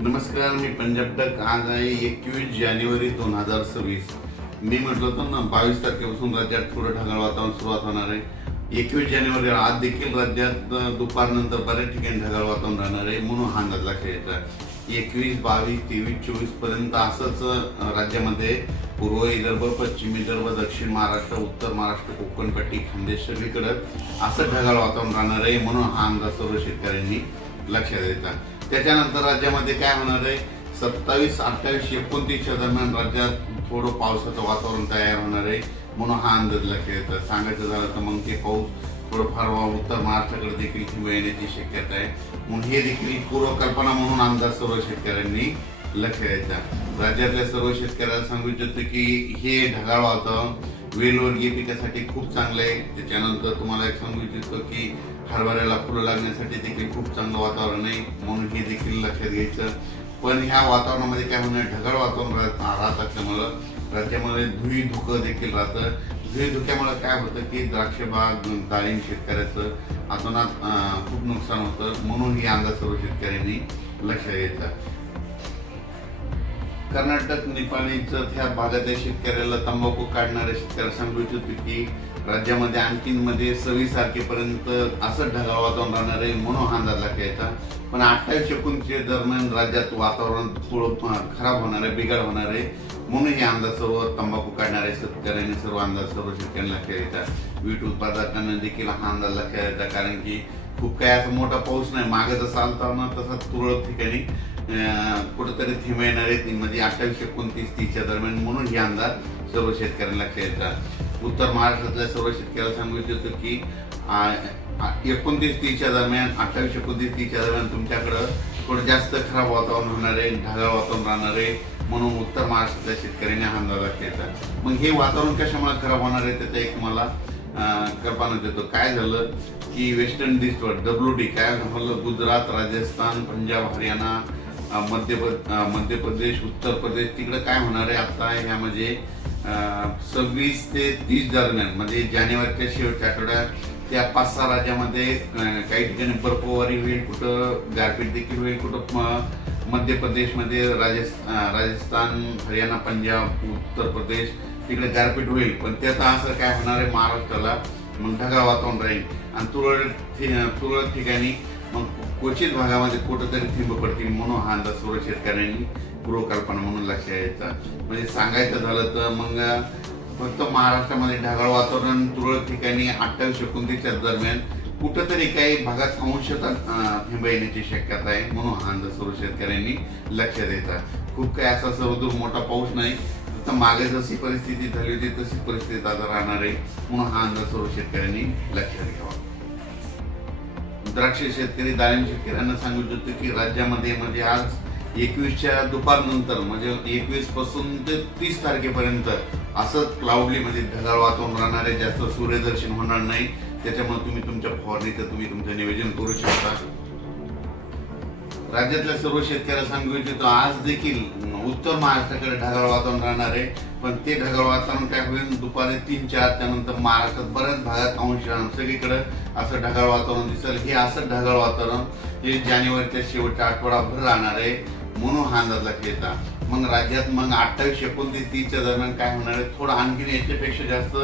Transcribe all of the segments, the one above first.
नमस्कार मी पंजाब टक आज आहे एकवीस जानेवारी दोन हजार सव्वीस. मी म्हटलं होतं ना बावीस तारखेपासून राज्यात थोडं ढगाळ वातावरण सुरुवात होणार आहे. एकवीस जानेवारी आज देखील राज्यात दुपारनंतर बऱ्याच ठिकाणी ढगाळ वातावरण राहणार आहे म्हणून हा अंदाज लक्षात एकवीस बावीस तेवीस चोवीसपर्यंत असंच राज्यामध्ये पूर्व विदर्भ पश्चिम विदर्भ दक्षिण महाराष्ट्र उत्तर महाराष्ट्र कोकणपट्टी खानदेश सगळीकडं असं ढगाळ वातावरण राहणार आहे म्हणून हा अंदाज सर्व शेतकऱ्यांनी लक्षात येतात त्याच्यानंतर राज्यामध्ये काय होणार आहे? सत्तावीस अठ्ठावीस एकोणतीसच्या दरम्यान राज्यात थोडं पावसाचं वातावरण तयार होणार आहे. म्हणून हा अंदाज लक्षात येतं सांगायचं झालं तर मग ते पाऊस थोडंफार उत्तर महाराष्ट्राकडे देखील किंवा येण्याची शक्यता आहे. म्हणून हे देखील पूर्वकल्पना म्हणून अंदाज सर्व शेतकऱ्यांनी लक्ष द्यायचा. राज्यातल्या सर्व शेतकऱ्याला सांगू इच्छितो की हे ढगाळ वातावरण वेलवर्गीय पिकासाठी खूप चांगलं आहे. त्याच्यानंतर तुम्हाला एक सांगू इच्छितो की हरभऱ्याला फुलं लागण्यासाठी देखील खूप चांगलं वातावरण आहे म्हणून हे देखील लक्षात घ्यायचं. पण ह्या वातावरणामध्ये काय होणार ढगाळ वातावरण राहत असल्यामुळं राज्यामध्ये धुई धुकं देखील राहतं. धुई धुक्यामुळे काय होतं की द्राक्ष बाग डाळिंब शेतकऱ्याचं अतोनात खूप नुकसान होतं. म्हणून ही अंदाज सर्व शेतकऱ्यांनी लक्षात घ्यायचा कर्नाटक निपाणीचं त्या भागातल्या शेतकऱ्याला तंबाखू काढणाऱ्या शेतकऱ्याला सांगू इच्छितो की राज्यामध्ये आणखीन मध्ये सव्वीस तारखेपर्यंत असं ढगाळ वातावरण राहणार आहे म्हणून हा अंदाज लागायचा. पण अठ्ठावीस एकोणतीस दरम्यान राज्यात वातावरण थोडं खराब होणार आहे बिघाड होणार आहे. म्हणून हे अंदाज सर्व तंबाखू काढणाऱ्या शेतकऱ्यांनी सर्व अंदाज सर्व शेतकऱ्यांना खेळायचा येतात वीट उत्पादकांना देखील हा अंदाज लक्षात येतात कारण की खूप काही असं मोठा पाऊस नाही. मागे जसा आलता ना तसा तुरळक ठिकाणी कुठंतरी थिम येणार आहेत म्हणजे अठ्ठावीस एकोणतीस तीसच्या दरम्यान म्हणून हे अंदाज सर्व शेतकऱ्यांना खेळतात येतात. उत्तर महाराष्ट्रातल्या सर्व शेतकऱ्याला सांगितलं होतं की एकोणतीस तीसच्या दरम्यान अठ्ठावीस एकोणतीस तीसच्या दरम्यान तुमच्याकडं थोडं जास्त खराब वातावरण होणार आहे ढगाळ वातावरण राहणार आहे. म्हणून उत्तर महाराष्ट्रातल्या शेतकऱ्यांनी हा अंदाज खेळतात येतात मग हे वातावरण कशामुळे खराब होणार आहे त्याचा एक मला कल्पना देतो. काय झालं की वेस्टर्न डिस्टवर डब्ल्यू डी काय झालं गुजरात राजस्थान पंजाब हरियाणा मध्य मध्य प्रदेश उत्तर प्रदेश तिकडे काय होणार आहे आता ह्या म्हणजे सव्वीस ते तीस दरम्यान म्हणजे जानेवारीच्या शेवटच्या आठवड्यात त्या पाच सहा राज्यामध्ये काही ठिकाणी बर्फवारी होईल कुठं गारपीट देखील होईल कुठं मध्य प्रदेशमध्ये राजस्थ राजस्थान हरियाणा पंजाब उत्तर प्रदेश तिकडे गारपीट होईल. पण त्याचा असं काय होणार आहे महाराष्ट्राला मग ढगाळ वातावरण राहील. आणि तुरळक तुरळक ठिकाणी मग क्वचित भागामध्ये कुठंतरी थिंब पडतील म्हणून हा अंदाज सर्व शेतकऱ्यांनी पूर्वकल्पना म्हणून लक्षात यायचा म्हणजे सांगायचं झालं तर मग फक्त महाराष्ट्रामध्ये ढगाळ वातावरण तुरळक ठिकाणी अठ्ठावीस एकोणतीसच्या दरम्यान कुठंतरी काही भागात अंशता थिंब येण्याची शक्यता आहे म्हणून हा अंदाज सर्व शेतकऱ्यांनी लक्षात द्यायचा. खूप काही असा सर्वदूर मोठा पाऊस नाही. फक्त मागे जशी परिस्थिती झाली होती तशी परिस्थिती आता राहणार आहे म्हणून हा अंदाज सर्व शेतकऱ्यांनी लक्ष द्राक्ष शेतकरी दाळिंब शेतकऱ्यांना सांगू इच्छितो की राज्यामध्ये म्हणजे आज एकवीसच्या दुपारनंतर म्हणजे एकवीसपासून ते तीस तारखेपर्यंत असं क्लाउडली म्हणजे ढगाळ वातावरण राहणार आहे. जास्त सूर्यदर्शन होणार नाही. त्याच्यामुळे तुम्ही तुमच्या फवारणीचं तुम्ही तुमचं नियोजन करू शकता. राज्यातल्या सर्व शेतकऱ्याला सांगू इच्छितो आज देखील उत्तर महाराष्ट्राकडे ढगाळ वातावरण राहणार आहे. पण ते ढगाळ वातावरण काय होईल? दुपारी तीन चार त्यानंतर महाराष्ट्रात बऱ्याच भागात अंश राहणार सगळीकडे. असं ढगाळ वातावरण दिसेल. हे असं ढगाळ वातावरण हे जानेवारीच्या शेवटच्या आठवडाभर राहणार आहे म्हणून हा अंदाज लक्षात मग राज्यात मग अठ्ठावीस एकोणतीस तीसच्या दरम्यान काय होणार आहे? थोडं आणखीन याच्यापेक्षा जास्त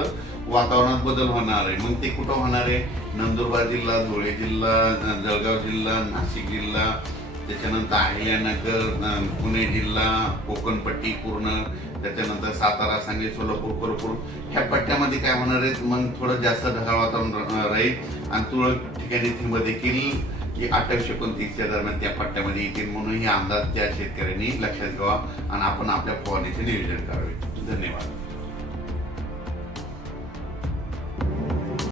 वातावरणात बदल होणार आहे. मग ते कुठं होणार आहे? नंदुरबार जिल्हा धुळे जिल्हा जळगाव जिल्हा नाशिक जिल्हा त्याच्यानंतर अहिल्यानगर पुणे जिल्हा कोकणपट्टी पूर्ण त्याच्यानंतर सातारा सांगली सोलापूर कोल्हापूर. ह्या पट्ट्यामध्ये काय होणार आहे मग थोडं जास्त ढगाळ वातावरण राहील. आणि तुरळक ठिकाणी थिंब देखील जे अठ्ठावीस एकोणतीसच्या दरम्यान त्या पट्ट्यामध्ये येतील. म्हणून हे अंदाज त्या शेतकऱ्यांनी लक्षात घ्यावा. आणि आपण आपल्या फवारणीचे नियोजन करावे. धन्यवाद.